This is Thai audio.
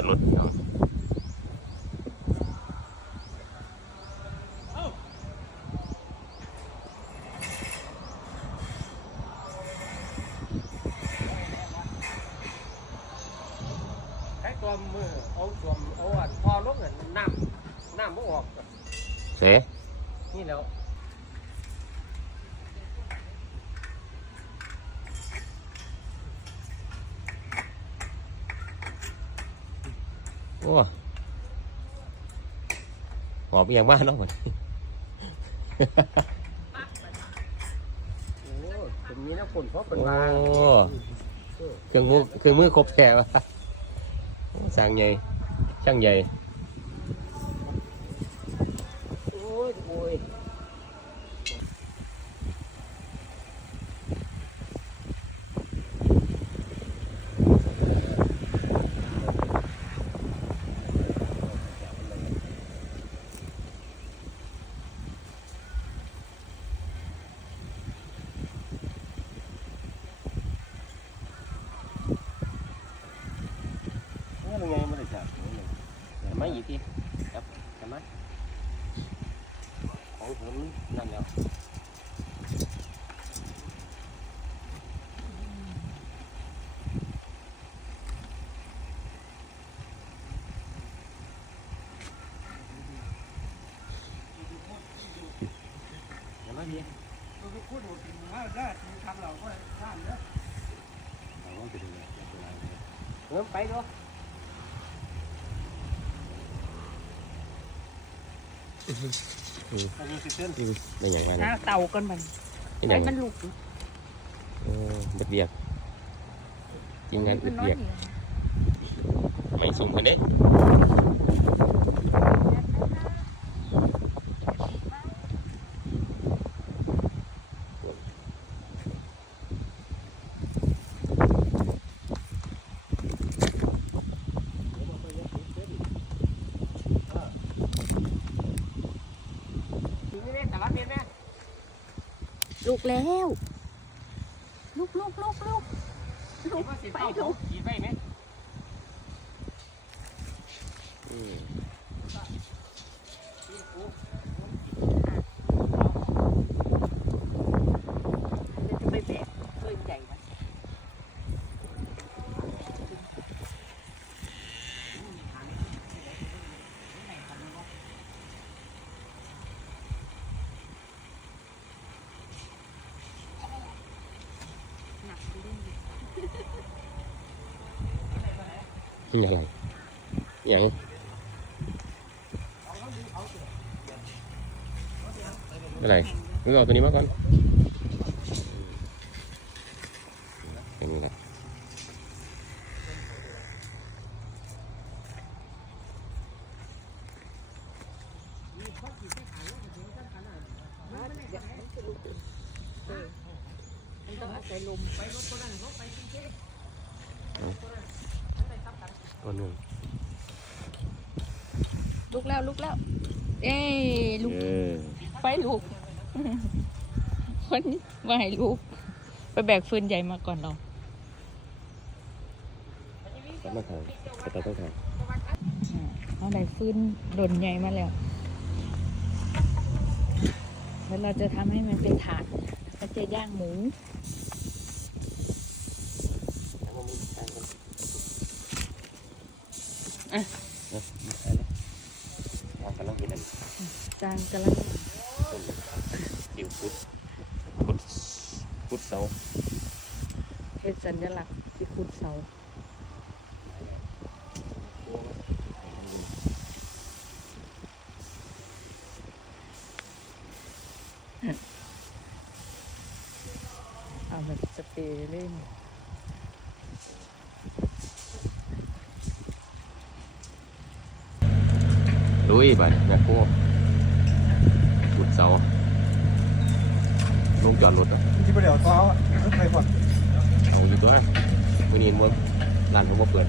อดรถพี่น้องใช้ตัวมือเอาสวมเอาอันพอลงเงินน้ำน้ำบ่ออกเสะนี่แล้ว โอ้หอบอหย่างมากเนาะมันโอ้เป็นนี้นะคนเพราะเป็นโอ้ว่าเครื่องมือเครื่องมือครบแค่วะโอ้สร้างใหญ่ช่างใหญ่ โอ้ยโอ้ย นี่เป็นไงมันได้จับ ไม่อีกทีจับจับไหมของผมนั่นแล้วเดี๋ยวมาดีเอาไว้ไปดูเลยเดี๋ยวไปดู อันนี้คือเส้นไม่อย่างไรนะเต่ากันมันไม่อไอ้ย่างมันลูกเออเบียดเบียดจริงนมัเบียดเบียดไม่สุ่มกันเด้ นี่แม่แต่ละเม็ดแม่ลูกแล้ว ลูกลูกลูกลูกลูกสิไปดูขีดไปไหมอืม จะไปแบกเพื่อนใหญ่มา ยังไงยังไม่ไรมึงเอาตัวนี้มาก่อนเป็นไงล่ะมัน ต้องอาศัยลมตัวหนึ่งลูกแล้วลูกแล้ว เอ้ยลูกเออไปลูกวันนี้มาให้ลูกไปแบกฟืนใหญ่มาก่อนเรากลับมาทางกระต่ายต้องทางเอาได้ฟืนโดนใหญ่มาแล้วแล้วเราจะทำให้มันเป็นถาดเราจะย่างหมู วางกำลังกินอันจางกำลังดิวพุดพุดพุดเสาเป็นสัญลักษณ์ที่ขุดเสาเอาแบบสเปรย์เล่น ลุยไปนะโก้พุดเสาลงจอดรถอะที่ประเดี๋ยวซ้อรถไฟก่อนเอาอยู่ตัววันนี้มันร้านผมมาเปิด